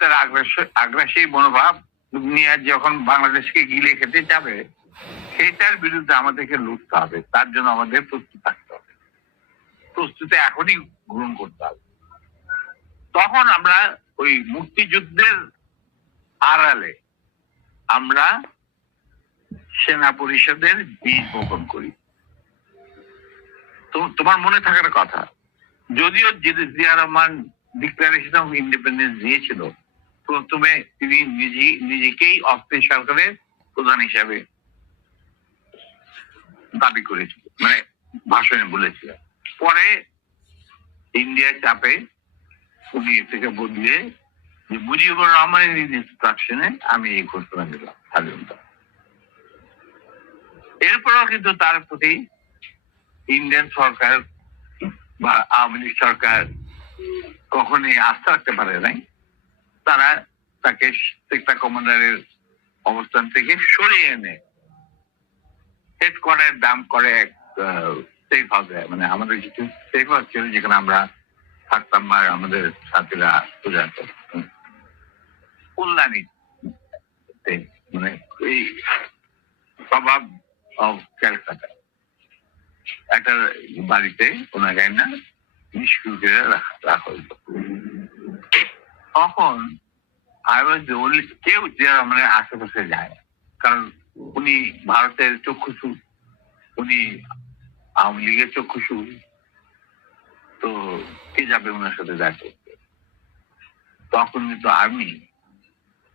ভারতের আগ্রাস- মনোভাব নিয়ে যখন বাংলাদেশকে গিলে খেতে যাবে সেটার বিরুদ্ধে আমাদেরকে লড়তে হবে। তার জন্য আমাদের প্রস্তুত থাকতে হবে। প্রস্তুতি এখনই গ্রহণ করতে হবে। তখন আমরা ওই মুক্তিযুদ্ধের আড়ালে আমরা সেনা পরিষদের বীজ বপন করি। তোমার মনে থাকার কথা, যদিও Zia Rahman declaration of independence দিয়েছিল প্রথমে তিনি নিজে, নিজেকেই অস্থায়ী সরকারের প্রধান হিসাবে দাবি করেছিল মানে ভাষণে বলেছিল পরে ইন্ডিয়ার চাপে উনি থেকে বদলে যে মুজিবুর রহমানের ইনস্ট্রাকশনে আমি এই ঘোষণা দিলাম, স্বাধীনতা। এরপরেও কিন্তু তার প্রতি ইন্ডিয়ান সরকার বা আওয়ামী লীগ সরকার কখনই আস্থা রাখতে পারে নাই। তারা তাকে সেক্টর কমান্ডারের অবস্থান থেকে সরিয়ে এনে হেড কোয়ার্টার দাম করে এক সেফ হাউসে মানে আমাদের কিছু সেফ হাউস ছিল, যেখানে আমরা থাকতাম আর আমাদের সাথীরা পূজা করতাম। কল্যাণী মানে এই স্বভাব অফ ক্যালকাটা একটা বাড়িতে ওনাকে না নিষ্ক্রিয় রাখা হইল তখন আই ওয়াজ ওনলি কেউ যে মানে আশেপাশে যায়। কারণ উনি ভারতের চক্ষুষু উনি আওয়ামী লীগের চক্ষুষু তো কে যাবে ওনার সাথে দেখা তখন কিন্তু আমি,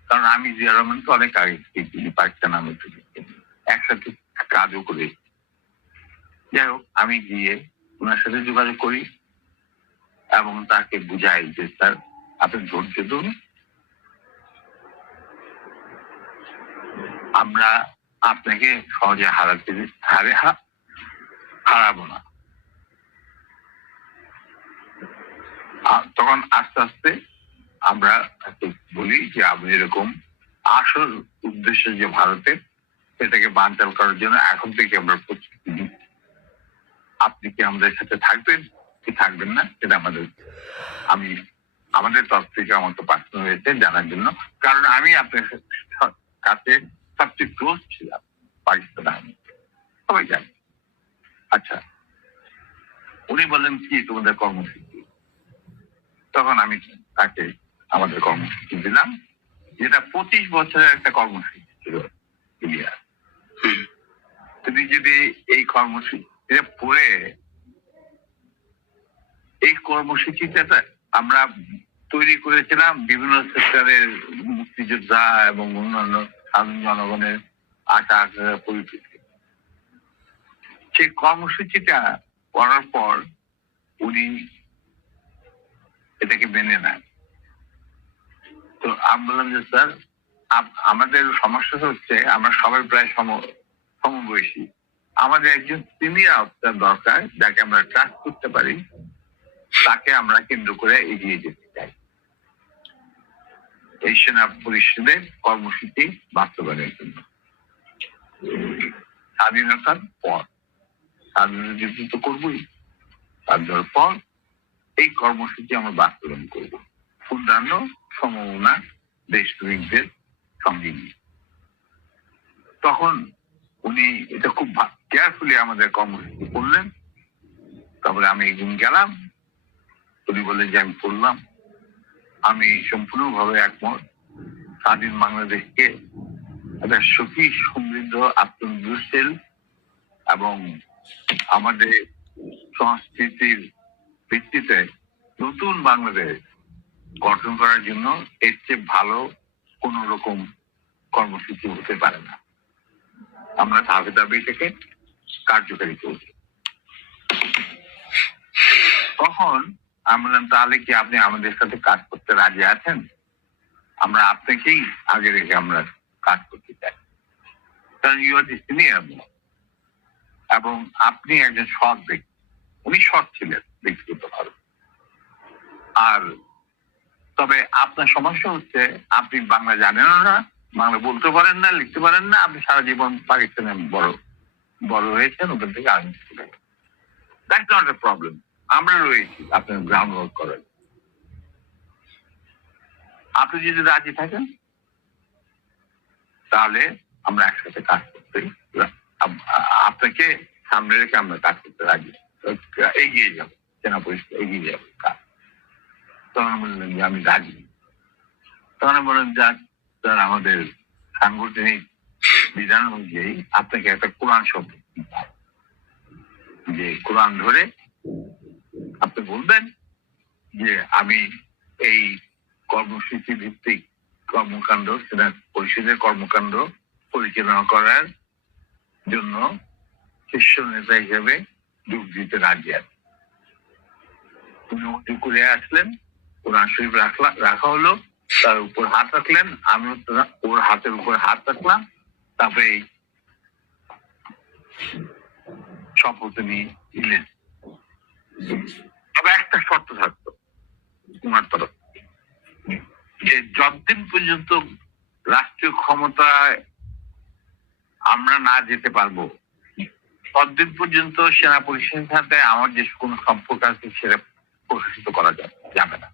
কারণ আমি জিয়া রহমানকে অনেক আগে তিনি পাকিস্তান আমি একসাথে কাজও করে। যাই হোক, আমি গিয়ে ওনার সাথে যোগাযোগ করি এবং তাকে বুঝাই যে, স্যার, আপনি ধৈর্য ধরুন আমরা আপনাকে সহজে হারাতে হারে হারাবো না। তখন আস্তে আস্তে আমরা বলি যে, আপনি এরকম আসল উদ্দেশ্য যে ভারতের সেটাকে বানচাল করার জন্য এখন থেকে আমরা প্রস্তুতি নিচ্ছি। আপনি কি আমাদের সাথে থাকবেন? কি থাকবেন না? সেটা আমাদের আমি আমাদের তরফ থেকে আমার তো পাঠানো হয়েছে জানার জন্য। কারণ আমি আপনার কাছে সবচেয়ে ক্লোজ ছিলাম পাকিস্তান আর্মি সবাই জানে। আচ্ছা উনি বললেন কি তোমাদের কর্মসূচি? তখন আমি তাকে আমাদের কর্মসূচি দিলাম যেটা পঁচিশ বছরের একটা কর্মসূচি ছিল ইন্ডিয়ার তুমি যদি এই কর্মসূচিটা পড়ে এই কর্মসূচিটা আমরা তৈরি করেছিলাম বিভিন্ন সেক্টরের মুক্তিযোদ্ধা এবং অন্যান্য সাধারণ জনগণের আশা আকাঙ্ক্ষার পরিপ্রেক্ষিতে সেই কর্মসূচিটা করার পর উনি এটাকে মেনে নেন। তো আমি বললাম যে, স্যার আমাদের সমস্যা হচ্ছে, আমরা সবাই প্রায় সম, সমবয়সী। আমাদের একজন সিনিয়র অফিসার দরকার, যাকে আমরা ট্রাস্ট করতে পারি, তাকে আমরা কেন্দ্র করে এগিয়ে যেতে। এই সেনা পরিষদের কর্মসূচি বাস্তবায়নের জন্য। স্বাধীনতার পর, স্বাধীনতা তো করবোই। স্বাধীনতার পর এই কর্মসূচি আমরা বাস্তবায়ন করব। অন্যান্য সমমনা দেশপ্রেমিকদের সঙ্গে নিয়ে। তখন উনি এটা খুব কেয়ারফুলি আমাদের কর্মসূচি করলেন। তারপরে আমি একদিন গেলাম। উনি বললেন যে আমি করলাম। আমি সম্পূর্ণভাবে একমত। স্বাধীন বাংলাদেশকে একটা সুখী, সমৃদ্ধ, আত্মনির্ভরশীল এবং আমাদের সংস্কৃতির ভিত্তিতে নতুন বাংলাদেশ গঠন করার জন্য এর চেয়ে ভালো কোন রকম কর্মসূচি হতে পারে না। আমরা ধাপে ধাপে এটাকে কার্যকারী করছি তখন আমি বললাম, তাহলে কি আপনি আমাদের সাথে কাজ করতে রাজি আছেন? আমরা আপনাকেই আগে রেখে আমরা কাজ করতে চাই। কারণ ইউ আর সিনিয়র এবং আপনি একজন সৎ ব্যক্তি। উনি সৎ ছিলেন ব্যক্তিগতভাবে। আর তবে আপনার সমস্যা হচ্ছে, আপনি বাংলা জানেনও না, বাংলা বলতে পারেন না, লিখতে পারেন না, আপনি সারা জীবন পাকিস্তানে বড় বড় হয়েছেন, ওখান থেকে army that's not a problem আমরা রয়েছি, আপনার গ্রাউন্ড ওয়ার্ক করেন। আপনি যদি রাজি থাকেন, তাহলে আমরা একসাথে কাজ করতে আপনাকে সামনে রেখে আমরা কাজ করতে রাজি। এগিয়ে যাব, সেনা পরিষদ এগিয়ে যাবে কাজ। তখন বললেন যে, আমি রাজি। তখন বললেন, যাক, স্যার, আমাদের সাংগঠনিক বিধান অনুযায়ী আপনাকে একটা কোরআন শব্দ যে কোরআন ধরে আপনি বলবেন যে আমি এই কর্মসূচি ভিত্তিক কর্মকাণ্ড সেনা পরিষদের কর্মকাণ্ড পরিচালনা করার জন্য শীর্ষ নেতা হিসেবে যোগ দিতে রাজি আছে। উনি করে আসলেন কোরআন শরীফ রাখলা, রাখা হলো, তার উপর হাত রাখলেন, আমি ওর হাতের উপর হাত রাখলাম, তারপরে শপথ নিয়ে নিলেন। তবে একটা শর্ত থাকতো ওনার তরফ যে যতদিন পর্যন্ত রাষ্ট্রীয় ক্ষমতায় আমরা না যেতে পারব, ততদিন পর্যন্ত সেনা পরিষদের সাথে আমার যে কোনো সম্পর্ক আছে সেটা প্রকাশিত করা যাবে না।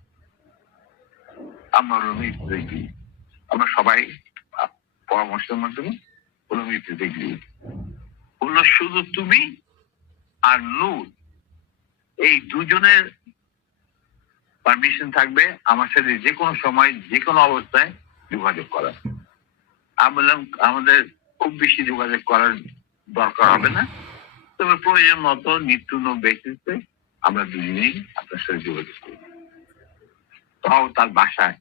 আমরা দেখি। আমরা সবাই পরামর্শের মাধ্যমে মৃত্যু দেখি। হলো শুধু তুমি আর নূর এই দুজনের পারমিশন থাকবে আমার সাথে যে কোনো সময়, যে কোনো অবস্থায় যোগাযোগ করার। আমি বললাম, আমাদের খুব বেশি যোগাযোগ করার দরকার হবে না। তবে প্রয়োজন মতো নিত্য বেসিসে আমরা দুজনেই আপনার সাথে যোগাযোগ করি। তাও তার বাসায়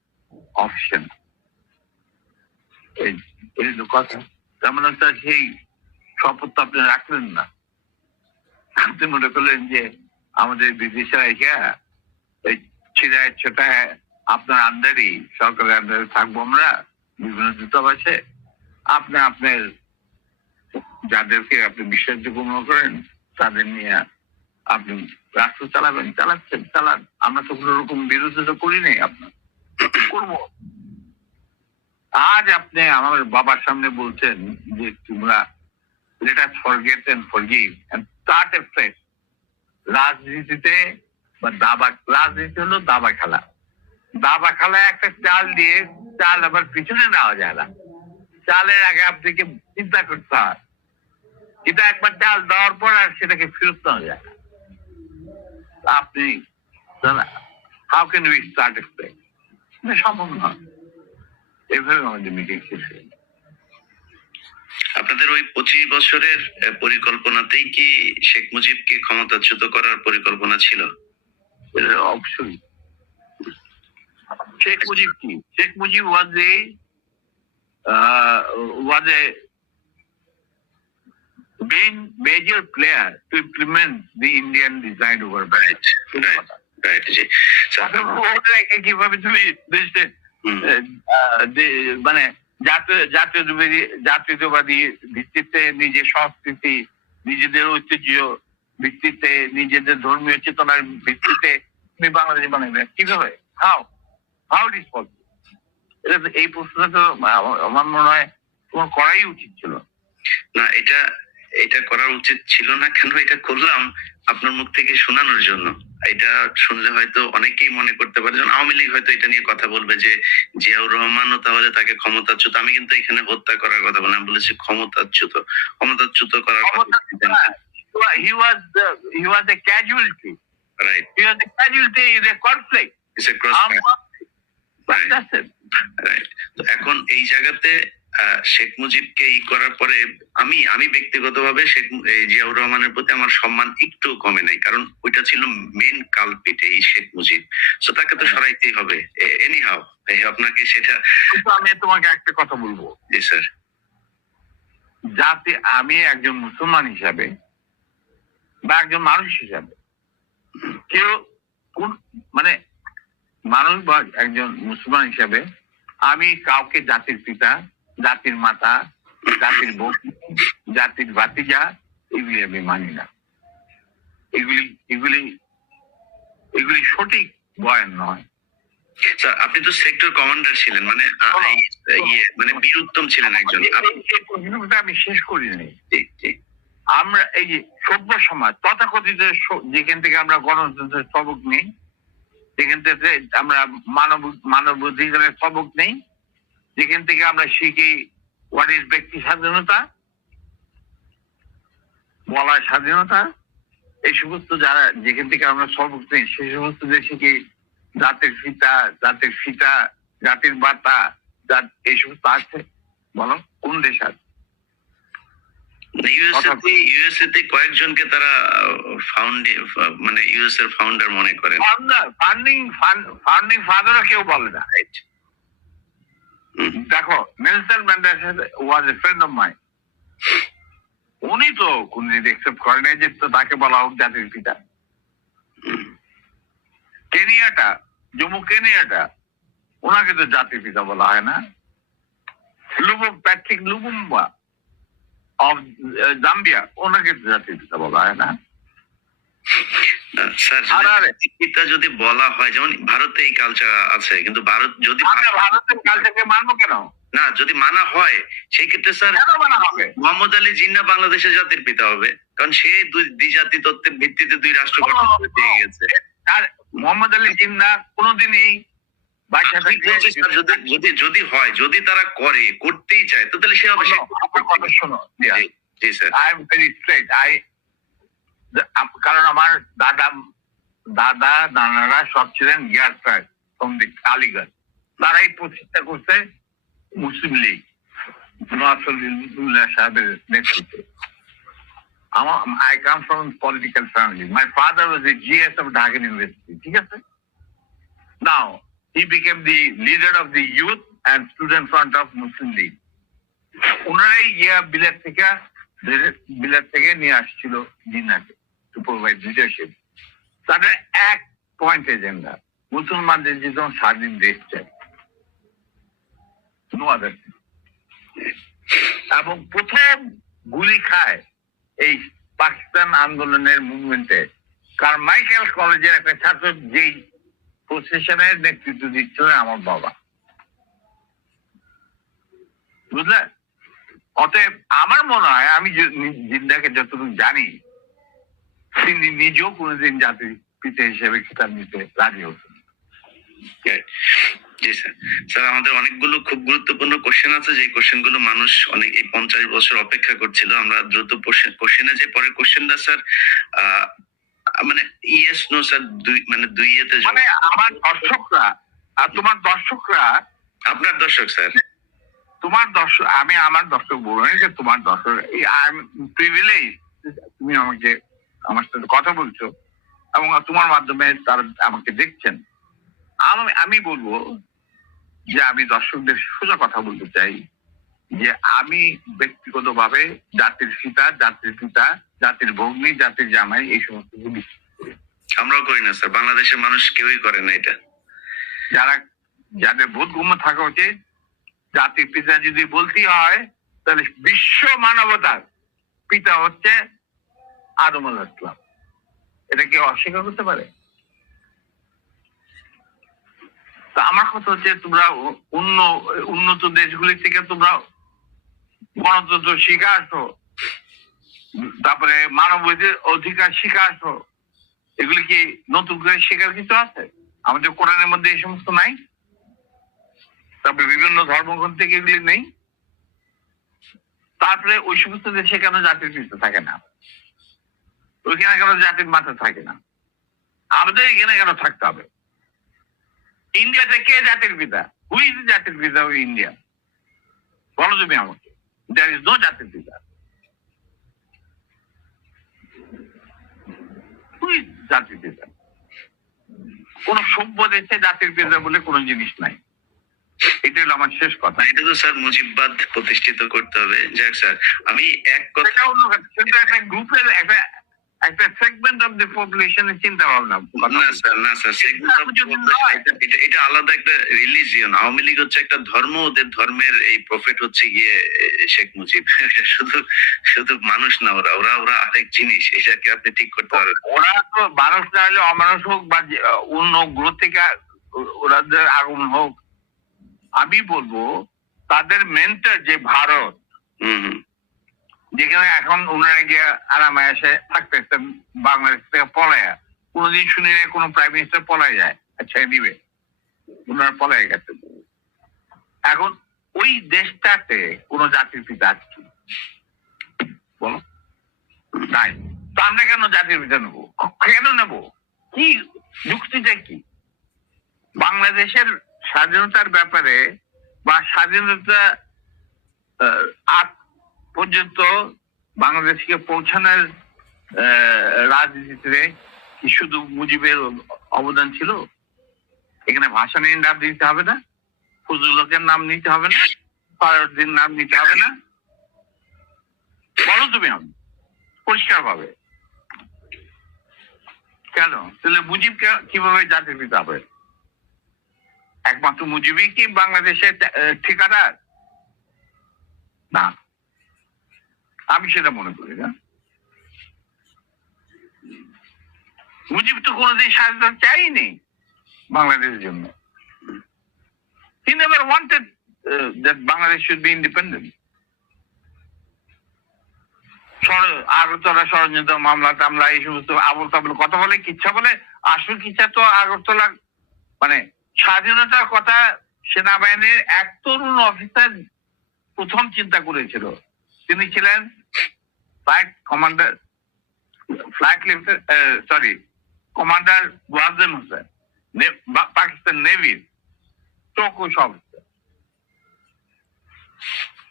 অপশন এই কথা। তেমন একটা সেই শপথ তো আপনি রাখলেন না। আপনি মনে করলেন যে আমাদের বিদেশে ছিড়ায় ছোটায় আপনার আন্ডারই সরকারের আন্ডারে থাকব আমরা, বিভিন্ন দূতাবাসে। আপনি আপনার যাদেরকে আপনি বিশ্বাসযোগ্য মনে করেন, তাদের নিয়ে আপনি রাষ্ট্র চালাবেন, চালাচ্ছেন, চালান। আমরা তো কোনো রকম বিরোধিতা করি নাই আপনার। করব। আজ আপনি আমার বাবার সামনে বলছেন যে তোমরা let us forget and forgive and start a fresh রাজনীতিতে বা দাবা, রাজনীতি হলো দাবা খেলা। দাবা খেলায় একটা চাল দিয়ে চাল আবার পিছনে নেওয়া যায় না। চালের আগে আপনাকে চিন্তা করতে হয় এটা একবার চাল দেওয়ার পর আর সেটাকে ফেরত নেওয়া যায় না। আপনি how can we start a fresh সম্ভব নয়। এভাবে আমাদের মিটিং শেষ হয়ে। আপনাদের ওই পঁচিশ বছরের পরিকল্পনাতেই কি শেখ মুজিবকে ক্ষমতাচ্যুত করার পরিকল্পনা ছিল? অবশ্যই। শেখ মুজিব কি? Sheikh Mujib was a was a main major player to implement the Indian design over right right right জি। কীভাবে তুমি মানে জাতীয়তাবাদী জাতীয়তাবাদী ভিত্তিতে নিজের সংস্কৃতি, নিজেদের ঐতিহ্য ভিত্তিতে, নিজেদের ধর্মীয় চেতনার ভিত্তিতে তুমি বাংলাদেশ বানাবে কীভাবে? হাও হাউ ইট এই প্রশ্নটা তো আমার মনে হয় তোমার করাই উচিত ছিল। না, এটা এটা করা উচিত ছিল না। কেন এটা করলাম? আপনার মুখ থেকে শোনানোর জন্য। এটা শুনলে হয়তো অনেকেই মনে করতে পারে যেমন আওয়ামী লীগ হয়তো এটা নিয়ে কথা বলবে যে জিয়াউর রহমানও তাহলে তাকে ক্ষমতাচ্যুত। আমি কিন্তু এখানে হত্যা করার কথা বলি আমি বলেছি ক্ষমতাচ্যুত। ক্ষমতাচ্যুত করার কথা Right. এখন এই জায়গাতে শেখ মুজিবকে ই করার পরে আমি আমি ব্যক্তিগতভাবে শেখ জিয়াউর রহমানের প্রতি আমার সম্মান একটু কমে নাই। কারণ ওইটা ছিল মেন কালপিট এই শেখ মুজিব। তো তাকে তো। সরাইতেই হবে। এনি হাও আপনাকে সেটা আমি তোমাকে একটা কথা বলব। জি স্যার যাতে আমি একজন মুসলমান হিসাবে বা একজন মানুষ হিসাবে কেউ মানে মানুষ বা একজন মুসলমান হিসাবে আমি কাউকে জাতির পিতা জাতির মাতা জাতির বউ জাতির বাতিজা এগুলি আমি মানি না। এগুলি এগুলি এগুলি সঠিক বয়ান নয়। স্যার আপনি তো সেক্টর কমান্ডার ছিলেন মানে ইয়ে মানে বীরুত্তম ছিলেন একজন। আমি শেষ করিনি। জি, জি, আমরা এই যে সভ্য সমাজ তথাকথিত যেখান থেকে আমরা গণতন্ত্রের সবক নেই যেখান থেকে আমরা মানব মানব অধিকারের সবক নেই, যেখান থেকে আমরা শিখি হোয়াট ইজ ব্যক্তি স্বাধীনতা, বলার স্বাধীনতা, এই সমস্ত যারা যেখান থেকে আমরা সবক নেই সেই সমস্ত দেশে কি জাতির ফিতা জাতির ফিতা জাতির জাত- এই সমস্ত আছে বলো, কোন দেশ আছে কয়েকজনকে তারা ফাউন্ডে মানে ইউএস এর ফাউন্ডার মনে করেন। ফান্ডিং ফান্ডিং ফাদারও কেউ বলে না। দেখো Nelson Mandela was a friend of my উনি তো কোনদিন একসেপ্ট করেন নাই যে তাকে বলা হোক জাতির পিতা। কেনিয়াটা জম্মু কেনিয়াটা ওনাকে তো জাতির পিতা বলা হয় না। লুবুম প্যাট্রিক লুবুম্বা অফ জাম্বিয়া ওনাকে তো জাতির পিতা বলা হয় না। স্যার যদি যদি বলা হয় যেমন ভারতে এই কালচার আছে কিন্তু ভারত যদি ভারতের কালচারকে মানবো কেন? না যদি মানা হয় সেই ক্ষেত্রে স্যার মোহাম্মদ আলী জিন্না বাংলাদেশের জাতির পিতা হবে কারণ সে দুই দ্বি জাতি তত্ত্বের ভিত্তিতে দুই রাষ্ট্র গঠন করে দিয়ে গেছে। তার মোহাম্মদ আলী জিন্না কোনোদিনই যদি যদি হয় যদি তারা করে করতেই চায় তো তাহলে সে হবে শোনো, আমার কথা শোনো দিয়া। জি, জি sir I am very straight I কারণ আমার দাদা দাদা নানারা সব ছিলেন আলিগড় তারাই প্রতিষ্ঠা করছে মুসলিম লীগ সাহেবের নেতৃত্বে। আমার I come from political family my father was a GS of Dhaka university ঠিক আছে? Now he became the leader of the youth and student front of Muslim league ওনারাই গিয়া বিলেট থেকে বিলেট থেকে নিয়ে আসছিল জিন্নাকে টু লিডারশিপ তাদের এক পয়েন্ট এজেন্ডা মুসলমানদের যেন স্বাধীন দেশ চাই। এবং প্রথম গুলি খায় এই পাকিস্তান আন্দোলনের মুভমেন্টে কারমাইকেল কলেজের একটা ছাত্র যেই প্রসেশনের নেতৃত্ব দিচ্ছিলেন আমার বাবা। বুঝলে? অতএব আমার মনে হয়, আমি জিন্দাকে যতটুকু জানি, তিনি নিজেও কোনোদিন জাতির পিতা হিসেবে খিতাব নিতে রাজি হতেন জি স্যার স্যার আমাদের অনেকগুলো খুব গুরুত্বপূর্ণ কোশ্চেন আছে। যে কোশ্চেনগুলো মানুষ অনেক, এই পঞ্চাশ বছর অপেক্ষা করছিল, আমরা দ্রুত কোশ্চেনে যে পরের কোশ্চেনটা স্যার মানে ইয়েস নো স্যার দুই মানে দুই ইয়েতে মানে আমার দর্শকরা আর তোমার দর্শকরা আপনার দর্শক স্যার তোমার দর্শক আমি আমার দর্শক বলব না যে তোমার দর্শক। এই আই প্রিভিলেজ তুমি আমাকে আমার সাথে কথা বলছো এবং তোমার মাধ্যমে তারা আমাকে দেখছেন। আমি আমি বলব যে আমি দর্শকদের সোজা কথা বলতে চাই যে আমি ব্যক্তিগতভাবে জাতির পিতা জাতির পিতা জাতির ভগ্নি জাতির জামাই এই সমস্ত আমরাও করি না স্যার। বাংলাদেশের মানুষ কেউই করে না এটা। যারা যাদের বোধগম্য থাকা উচিত জাতির পিতা যদি বলতে হয় তাহলে বিশ্ব মানবতার পিতা হচ্ছে আদম আলাহ ইসলাম এটা কেউ অস্বীকার করতে পারে? তা আমার কথা হচ্ছে তোমরা উন্ন উন্নত দেশগুলি থেকে তোমরা গণতন্ত্র শিখে আসো। তারপরে মানব অধিকার শিকার এগুলি কি নতুন করে শেখার কিছু আছে? আমাদের কোরআনের মধ্যে এই সমস্ত নাই? তারপরে বিভিন্ন ধর্মগ্রন্থ থেকে এগুলি নেই? তারপরে ওই সমস্ত দেশে জাতির পিতা থাকে না। ওইখানে কেন জাতির মাথা থাকে না? আমাদের এখানে কেন থাকতে হবে? ইন্ডিয়াতে কে জাতির পিতা? হুই জাতির পিতা ইন্ডিয়া বলো তুমি আমাকে। দেয়ার ইজ নো জাতির পিতা। হুই জাতির পিতা কোন সভ্য দেশে জাতির পিতা বলে কোনো জিনিস নাই। এটা হলো আমার শেষ কথা। এটা তো স্যার মুজিববাদ প্রতিষ্ঠিত করতে হবে। যাক স্যার আমি এক কথা অন্য কথা। কিন্তু একটা গ্রুপের একটা একটা সেগমেন্ট অফ দ্য পপুলেশনের চিন্তা ভাবনা না স্যার না স্যার সেগুলো এটা এটা আলাদা একটা রিলিজিয়ন আওয়ামী লীগ হচ্ছে একটা ধর্ম ওদের ধর্মের এই প্রফেট হচ্ছে গিয়ে শেখ মুজিব। শুধু শুধু মানুষ না ওরা ওরা ওরা আরেক জিনিস এটাকে আপনি ঠিক করতে পারবেন। ওরা তো মানুষ না হলে অমানুষ হোক বা অন্য গ্রহ থেকে ওরাদের আগমন হোক আমি বলব তাদের মেন্টার যে ভারত হম হম। যেখানে এখন ওনারা গিয়ে আরামে এসে থাকতেছেন বাংলাদেশ থেকে পলায়া। কোনোদিন শুনি না কোনো প্রাইম মিনিস্টার পলায় যায় আচ্ছা নিবে ওনারা পলাই গেছে। এখন ওই দেশটাতে কোন জাতির পিতা আছে কি? বলো। নাই। তো আমরা কেন জাতির পিতা নেব? কেন নেব? কি যুক্তিটা কি? বাংলাদেশের স্বাধীনতার ব্যাপারে বা স্বাধীনতা পর্যন্ত বাংলাদেশকে পৌঁছানোর রাজনীতিতে কি শুধু মুজিবের অবদান ছিল? এখানে ভাষানীর নাম দিতে হবে না ফজলুলের নাম নিতে হবে না ফারুদ্দিন নাম নিতে হবে না। বলো তুমি আমি পরিষ্কার ভাবে কেন? তাহলে মুজিব কীভাবে জাতির পিতা হবে? একমাত্র মুজিবই কি বাংলাদেশের ঠিকাদার? না। আমি সেটা মনে করি না। মুজিব তো কোনোদিন স্বাধীনতা চাইনি বাংলাদেশের জন্য। Wanted uh, that Bangladesh should be independent. ষড়- Agartala ষড়যন্ত্র মামলা টামলা এই সমস্ত আবল তাবল কথা বলে কিচ্ছা বলে আসল কিচ্ছা তো আগরতলা মানে স্বাধীনতার কথা সেনাবাহিনীর এক তরুণ অফিসার প্রথম চিন্তা করেছিল। তিনি ছিলেন কমান্ডার ওয়াজেম হোসেন নে- বা- পাকিস্তান নেভির চৌকুশ অফিসার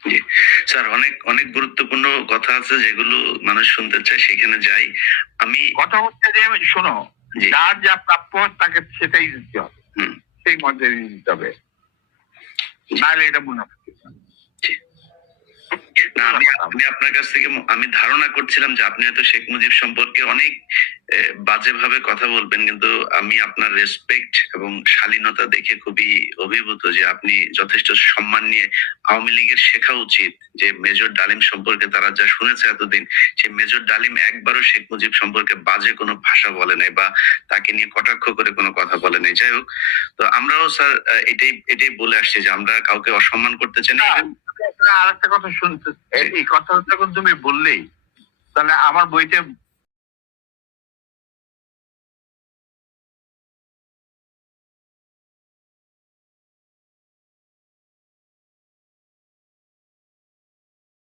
জি স্যার অনেক অনেক গুরুত্বপূর্ণ কথা আছে যেগুলো মানুষ শুনতে চায় সেখানে যাই। আমি কথা হচ্ছে যে শোনো। যার যা প্রাপ্য তাকে সেটাই দিতে হবে। সেই মধ্যে দিতে হবে। নাহলে এটা মনে জি। আমি আপনার কাছ থেকে আমি ধারণা করছিলাম যে আপনি হয়তো শেখ মুজিব সম্পর্কে অনেক বাজেভাবে কথা বলবেন, কিন্তু আমি আপনার রেসপেক্ট এবং শালীনতা দেখে খুবই অভিভূত যে আপনি যথেষ্ট সম্মান নিয়ে আওয়ামী লীগের শেখা উচিত যে মেজর ডালিম সম্পর্কে তারা যা শুনেছে এতদিন সে মেজর ডালিম একবারও শেখ মুজিব সম্পর্কে বাজে কোনো ভাষা বলে নাই বা তাকে নিয়ে কটাক্ষ করে কোনো কথা বলে নাই। যাই হোক, তো আমরাও স্যার এটাই এটাই বলে আসছি যে আমরা কাউকে অসম্মান করতে চাই না আর একটা কথা শুনতে এই- কথা তুমি বললেই তাহলে আমার বইতে